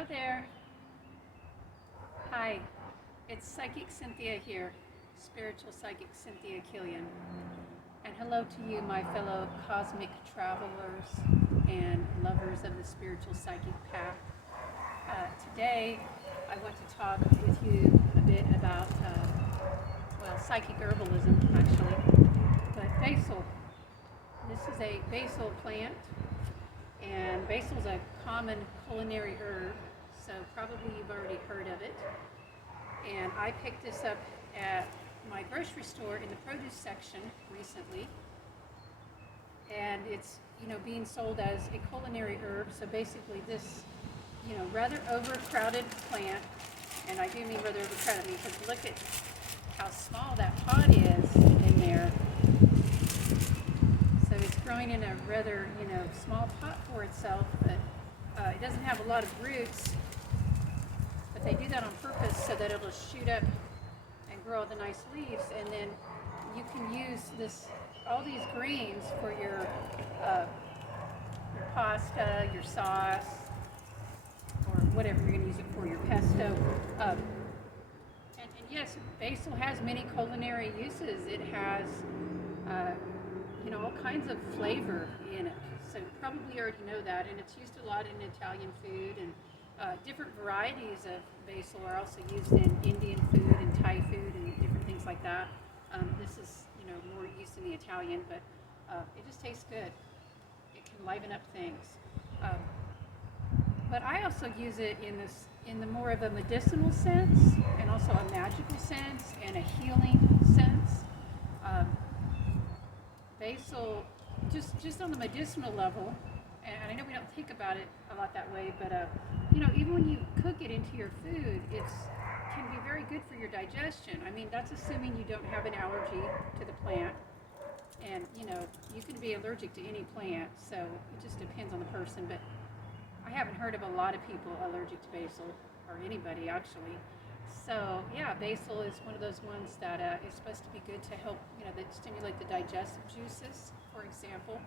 Hello there. Hi, it's Psychic Cynthia here, Spiritual Psychic Cynthia Killian. And hello to you, my fellow cosmic travelers and lovers of the spiritual psychic path. Today, I want to talk with you a bit about, psychic herbalism, actually. But basil. This is a basil plant, and basil is a common culinary herb, so probably you've already heard of it. And I picked this up at my grocery store in the produce section recently, and it's being sold as a culinary herb. So basically, this rather overcrowded plant, and I do mean rather overcrowded because look at how small that pot is in there. So it's growing in a rather small pot for itself, but it doesn't have a lot of roots. But they do that on purpose so that it'll shoot up and grow the nice leaves, and then you can use all these greens for your pasta, your sauce, or whatever you're going to use it for, your pesto. And yes, basil has many culinary uses. It has all kinds of flavor in it. So you probably already know that, and it's used a lot in Italian food, and different varieties of basil are also used in Indian food and Thai food and different things like that. This is more used in the Italian, but it just tastes good. It can liven up things. But I also use it in the more of a medicinal sense, and also a magical sense, and a healing sense. Basil, just on the medicinal level, and I know we don't think about it a lot that way, but even when you cook it into your food, it can be very good for your digestion. I mean, that's assuming you don't have an allergy to the plant, and you can be allergic to any plant, so it just depends on the person. But I haven't heard of a lot of people allergic to basil, or anybody actually. So yeah, basil is one of those ones that is supposed to be good to help, that stimulate the digestive juices, for example.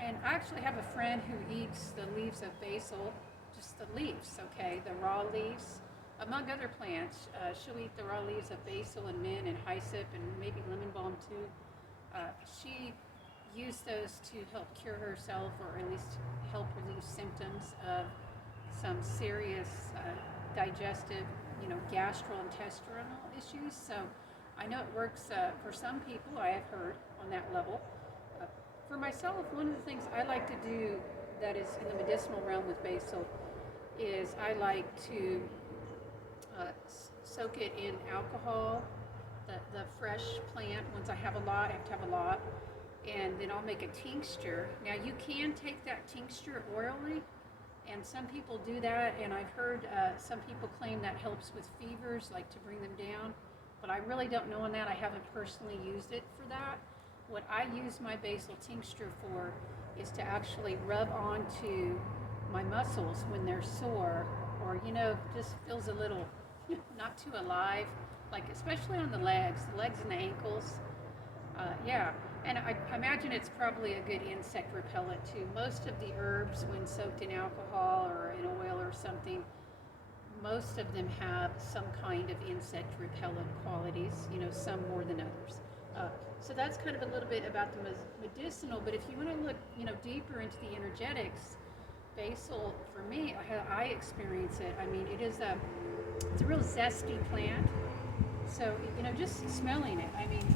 And I actually have a friend who eats the leaves of basil, just the leaves, okay, the raw leaves, among other plants. She'll eat the raw leaves of basil and mint and hyssop and maybe lemon balm too. She used those to help cure herself, or at least help relieve symptoms of some serious digestive, gastrointestinal issues. So I know it works for some people, I have heard, on that level. For myself, one of the things I like to do that is in the medicinal realm with basil is I like to soak it in alcohol, the fresh plant. Once I have a lot, I have to have a lot, and then I'll make a tincture. Now you can take that tincture orally, and some people do that, and I've heard some people claim that helps with fevers, like to bring them down, but I really don't know on that. I haven't personally used it for that. What I use my basil tincture for is to actually rub onto my muscles when they're sore, or just feels a little not too alive, like especially on the legs and the ankles. And I imagine it's probably a good insect repellent too. Most of the herbs, when soaked in alcohol or in oil or something, most of them have some kind of insect repellent qualities, some more than others. So that's kind of a little bit about the medicinal, but if you want to look, deeper into the energetics, basil, for me, how I experience it, I mean, it's a real zesty plant. So, just smelling it, I mean,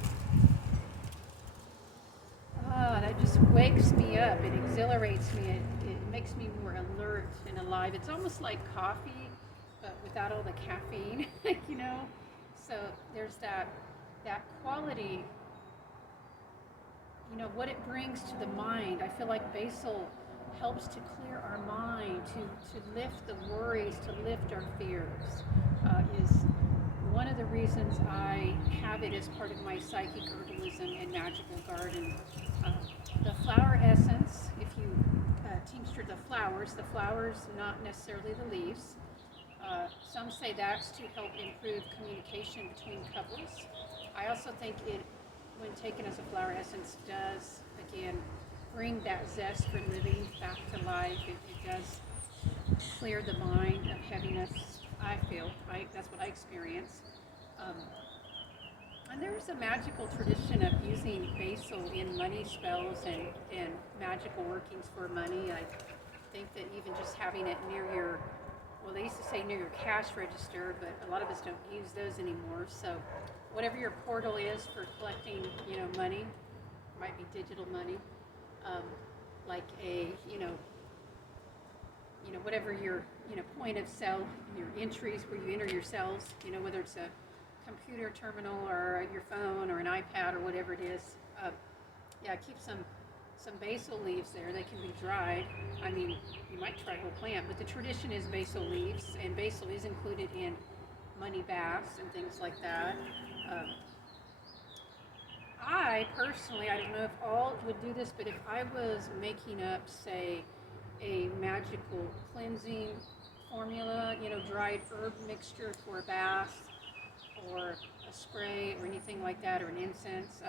that just wakes me up. It exhilarates me. It makes me more alert and alive. It's almost like coffee, but without all the caffeine, So there's that quality, what it brings to the mind. I feel like basil helps to clear our mind, to lift the worries, to lift our fears, is one of the reasons I have it as part of my psychic herbalism and magical garden. The flower essence, if you tincture the flowers, not necessarily the leaves. Some say that's to help improve communication between couples. I also think it, when taken as a flower essence, does, again, bring that zest for living back to life. It does clear the mind of heaviness. I feel, that's what I experience. Um, and there's a magical tradition of using basil in money spells and magical workings for money. I think that even just having it near your, well, they used to say near your cash register, but a lot of us don't use those anymore. So whatever your portal is for collecting, money, might be digital money, um, like a, whatever your, point of sale, your entries where you enter your sales, whether it's a computer terminal or your phone or an iPad or whatever it is. Yeah, keep some basil leaves there. They can be dried. I mean, you might try a whole plant, but the tradition is basil leaves, and basil is included in money baths and things like that. I personally, I don't know if all would do this, but if I was making up, say, a magical cleansing formula, dried herb mixture for a bath or a spray or anything like that, or an incense,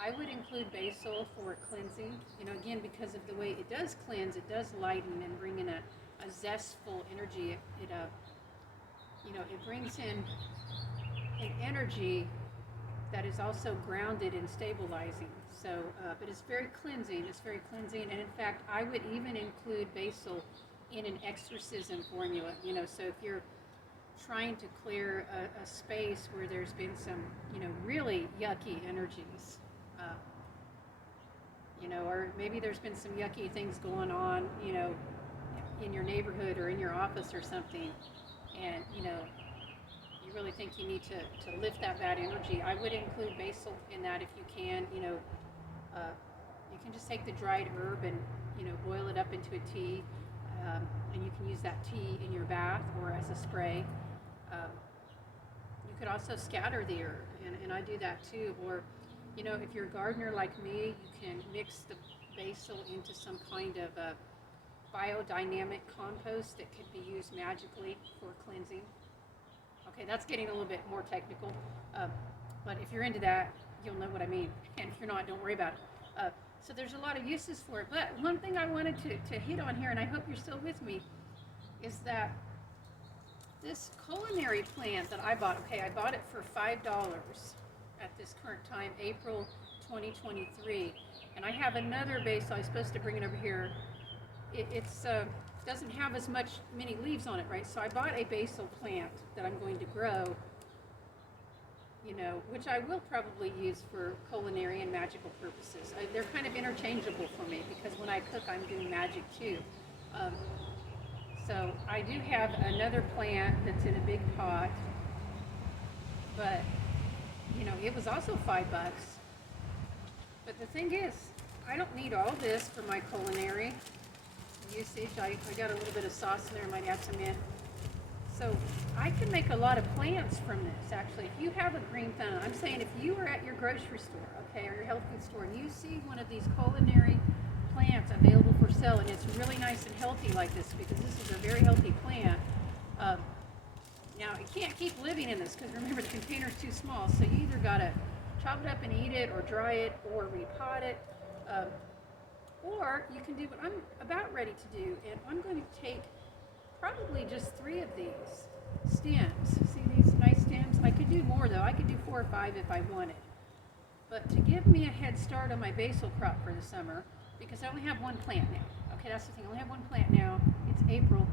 I would include basil for cleansing. Again, because of the way it does cleanse, it does lighten and bring in a zestful energy. It brings in an energy that is also grounded and stabilizing. So, but it's very cleansing. It's very cleansing, and in fact, I would even include basil in an exorcism formula. So if you're trying to clear a space where there's been some, really yucky energies, or maybe there's been some yucky things going on, in your neighborhood or in your office or something, and you really think you need to lift that bad energy, I would include basil in that if you can. You can just take the dried herb and boil it up into a tea, and you can use that tea in your bath or as a spray. You could also scatter the herb, and I do that too. Or, if you're a gardener like me, you can mix the basil into some kind of a biodynamic compost that could be used magically for cleansing. Okay, that's getting a little bit more technical, but if you're into that, you'll know what I mean. And if you're not, don't worry about it. So there's a lot of uses for it. But one thing I wanted to hit on here, and I hope you're still with me, is that this culinary plant that I bought, I bought it for $5 at this current time, April 2023. And I have another basil. I was supposed to bring it over here. It's doesn't have as many leaves on it, right? So I bought a basil plant that I'm going to grow, which I will probably use for culinary and magical purposes. They're kind of interchangeable for me because when I cook, I'm doing magic too. So I do have another plant that's in a big pot, but it was also $5. But the thing is, I don't need all this for my culinary usage. I got a little bit of sauce in there, I might add some in. So I can make a lot of plants from this, actually. If you have a green thumb, I'm saying if you are at your grocery store, or your health food store, and you see one of these culinary plants available for sale, and it's really nice and healthy like this, because this is a very healthy plant. Now, it can't keep living in this, because remember, the container's too small, so you either got to chop it up and eat it, or dry it, or repot it. Or you can do what I'm about ready to do, and I'm going to take probably just 3 of these stems. See these nice stems? I could do more though. I could do 4 or 5 if I wanted. But to give me a head start on my basil crop for the summer, because I only have 1 plant now. Okay, that's the thing. I only have 1 plant now. It's April,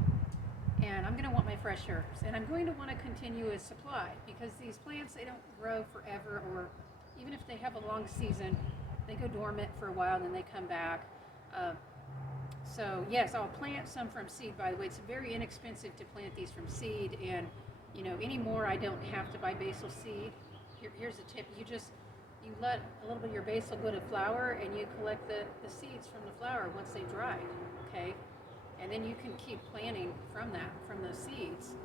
and I'm going to want my fresh herbs. And I'm going to want a continuous supply, because these plants, they don't grow forever, or even if they have a long season, they go dormant for a while and then they come back. So yes, I'll plant some from seed. By the way, it's very inexpensive to plant these from seed, and anymore I don't have to buy basil seed. Here's a tip: you let a little bit of your basil go to flower, and you collect the seeds from the flower once they dry. Okay, and then you can keep planting from those seeds.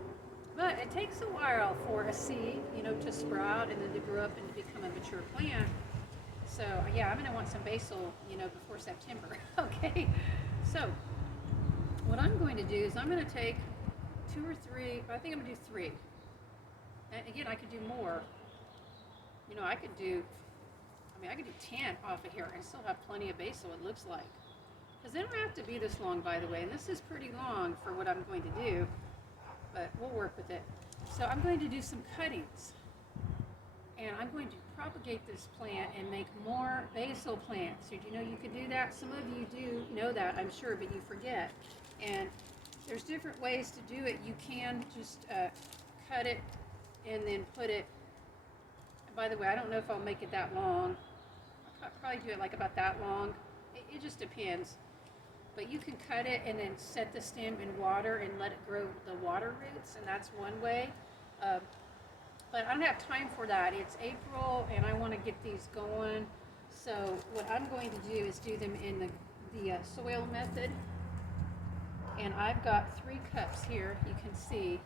But it takes a while for a seed, to sprout and then to grow up and to become a mature plant. So yeah, I'm going to want some basil, before September. Okay, so what I'm going to do is I'm going to take 2 or 3, I think I'm going to do 3. And again, I could do more. I could do 10 off of here and still have plenty of basil, it looks like. because they don't have to be this long, by the way, and this is pretty long for what I'm going to do, but we'll work with it. So I'm going to do some cuttings, and I'm going to propagate this plant and make more basil plants. Did you know you could do that? Some of you do know that, I'm sure, but you forget. And there's different ways to do it. You can just cut it and then put it, by the way, I don't know if I'll make it that long. I'll probably do it like about that long. It just depends. But you can cut it and then set the stem in water and let it grow the water roots, and that's one way. But I don't have time for that. It's April and I want to get these going. So what I'm going to do is do them in the soil method. And I've got 3 cups here, you can see.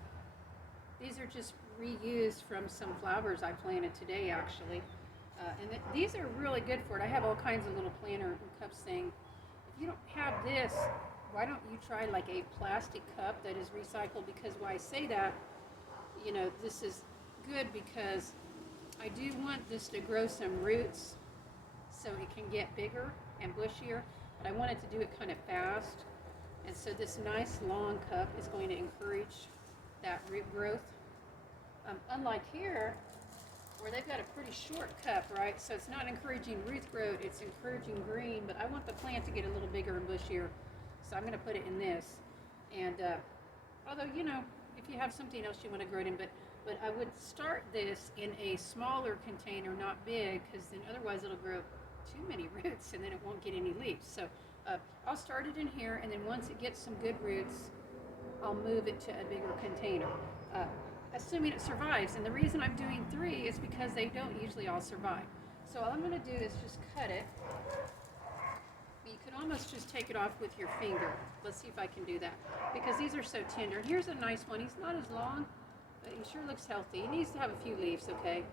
These are just reused from some flowers I planted today, actually. These are really good for it. I have all kinds of little planter and cups thing. If you don't have this, why don't you try like a plastic cup that is recycled? Because why I say that, you know, this is good because I do want this to grow some roots so it can get bigger and bushier, but I want it to do it kind of fast. And so this nice long cup is going to encourage that root growth. Unlike here, where they've got a pretty short cup, right? So it's not encouraging root growth, it's encouraging green, but I want the plant to get a little bigger and bushier. So I'm going to put it in this. And although, you know, if you have something else you want to grow it in, but I would start this in a smaller container, not big, because then otherwise it'll grow too many roots and then it won't get any leaves. So I'll start it in here, and then once it gets some good roots, I'll move it to a bigger container, assuming it survives. And the reason I'm doing 3 is because they don't usually all survive. So all I'm going to do is just cut it. You can almost just take it off with your finger. Let's see if I can do that, because these are so tender. Here's a nice one. He's not as long, but he sure looks healthy. He needs to have a few leaves, okay?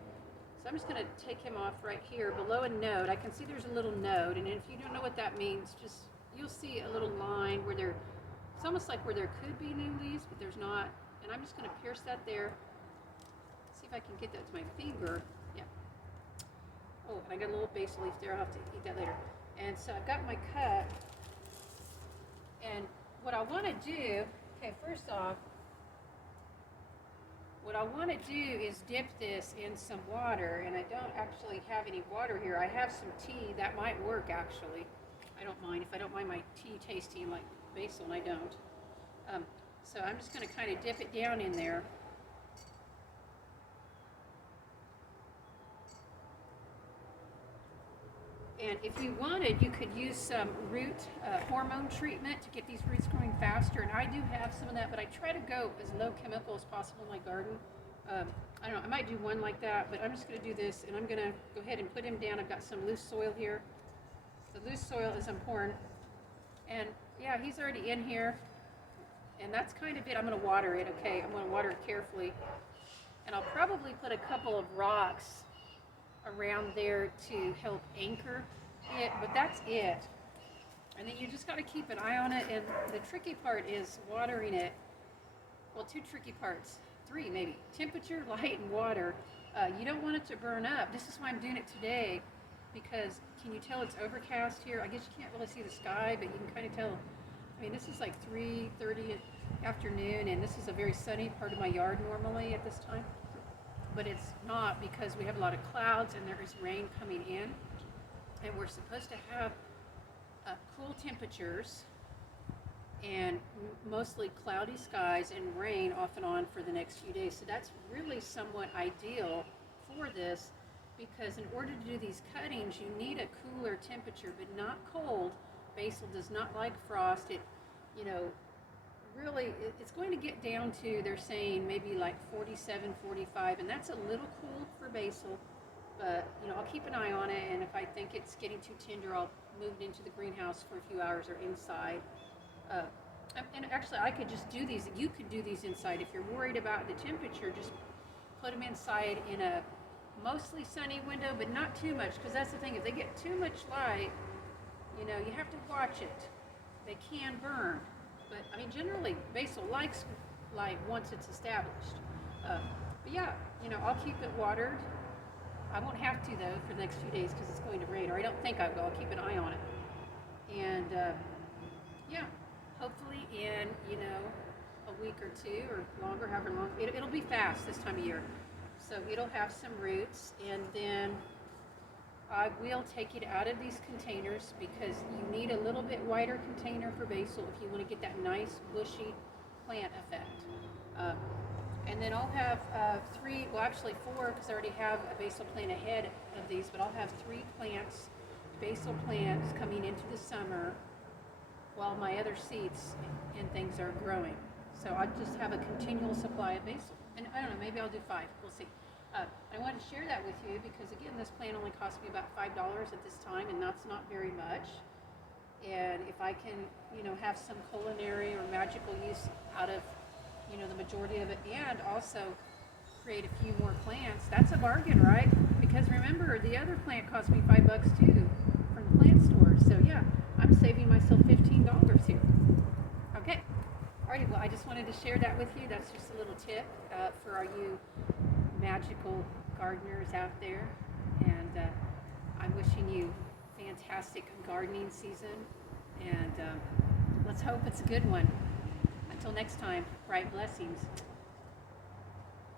So I'm just going to take him off right here below a node. I can see there's a little node, and if you don't know what that means, just you'll see a little line where it's almost like where there could be new leaves, but there's not. And I'm just going to pierce that there. See if I can get that to my finger. Yeah. Oh, and I got a little basil leaf there. I'll have to eat that later. And so I've got my cut. And what I want to do, okay, first off, what I want to do is dip this in some water, and I don't actually have any water here. I have some tea. That might work, actually. I don't mind. If I don't mind my tea tasting like basil, and I don't. So I'm just going to kind of dip it down in there. And if you wanted, you could use some root hormone treatment to get these roots growing faster. And I do have some of that, but I try to go as low chemical as possible in my garden. I don't know, I might do one like that, but I'm just going to do this, and I'm going to go ahead and put him down. I've got some loose soil here. The loose soil is important. And yeah, he's already in here. And that's kind of it. I'm going to water it, okay? I'm going to water it carefully. And I'll probably put a couple of rocks around there to help anchor it, but that's it. And then you just got to keep an eye on it, and the tricky part is watering it. Well, 2 tricky parts, 3 maybe. Temperature, light, and water. You don't want it to burn up. This is why I'm doing it today, because can you tell it's overcast here? I guess you can't really see the sky, but you can kind of tell. I mean, this is like 3:30 afternoon, and this is a very sunny part of my yard normally at this time. But it's not, because we have a lot of clouds and there is rain coming in, and we're supposed to have cool temperatures and mostly cloudy skies and rain off and on for the next few days. So that's really somewhat ideal for this, because in order to do these cuttings, you need a cooler temperature, but not cold. Basil does not like frost. It, you know, really, it's going to get down to, they're saying, maybe like 47, 45, and that's a little cool for basil, but, you know, I'll keep an eye on it, and if I think it's getting too tender, I'll move it into the greenhouse for a few hours or inside. And actually, I could just do these, you could do these inside. If you're worried about the temperature, just put them inside in a mostly sunny window, but not too much, because that's the thing, if they get too much light, you know, you have to watch it. They can burn. But, I mean, generally, basil likes light once it's established. But yeah, you know, I'll keep it watered. I won't have to, though, for the next few days because it's going to rain, or I don't think I will. I'll keep an eye on it. And Yeah, hopefully in, a week or two or longer, however long. It'll be fast this time of year. So it'll have some roots, and then I will take it out of these containers because you need a little bit wider container for basil if you want to get that nice bushy plant effect. Uh, and then I'll have three, well actually four, because I already have a basil plant ahead of these, but I'll have three plants, basil plants coming into the summer while my other seeds and things are growing. So I just have a continual supply of basil. And I don't know, maybe I'll do five. We'll see. I wanted to share that with you because, again, this plant only cost me about $5 at this time, and that's not very much. And if I can, have some culinary or magical use out of, the majority of it, and also create a few more plants, that's a bargain, right? Because remember, the other plant cost me $5 too from the plant store. So yeah, I'm saving myself $15 here. Okay. Alrighty, well, I just wanted to share that with you. That's just a little tip for all you magical gardeners out there. And I'm wishing you fantastic gardening season. And let's hope it's a good one. Until next time, bright blessings.